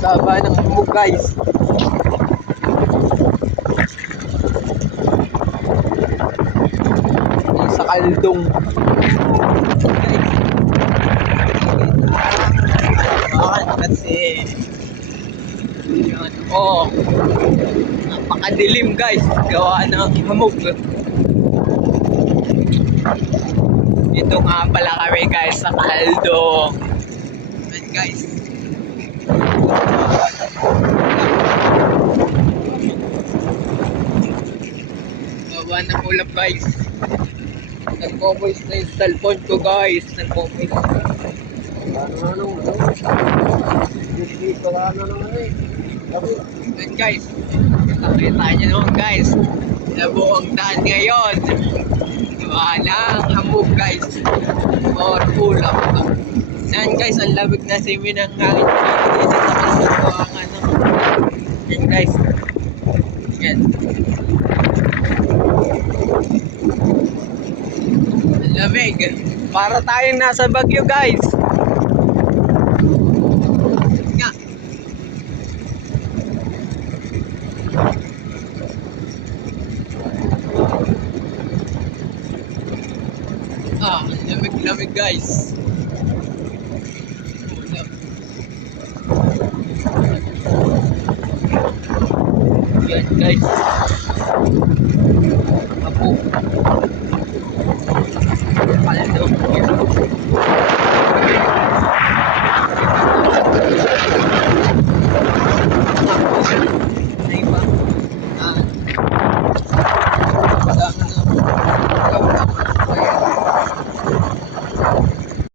Taba ng hamog guys. Sa kaldong. Kasi yun, napakadilim guys, gawa ng hamog. Ito nga pala kami guys sa kaldong. Yan guys, gawa ng ulap guys. Nagpo-voice na yung cellphone ko guys, nagpo-voice. Yan guys, nakita nyo naman guys, nabuong daan ngayon. Gawa ng hamog guys, or ulap. Yan guys, ang labig na simi ng hangin dito sa kasubuangan ng. Yan guys, yan. Ang lamig, para tayong nasa Bagyo guys. Lamig guys. Yan guys. Apo. Paldo.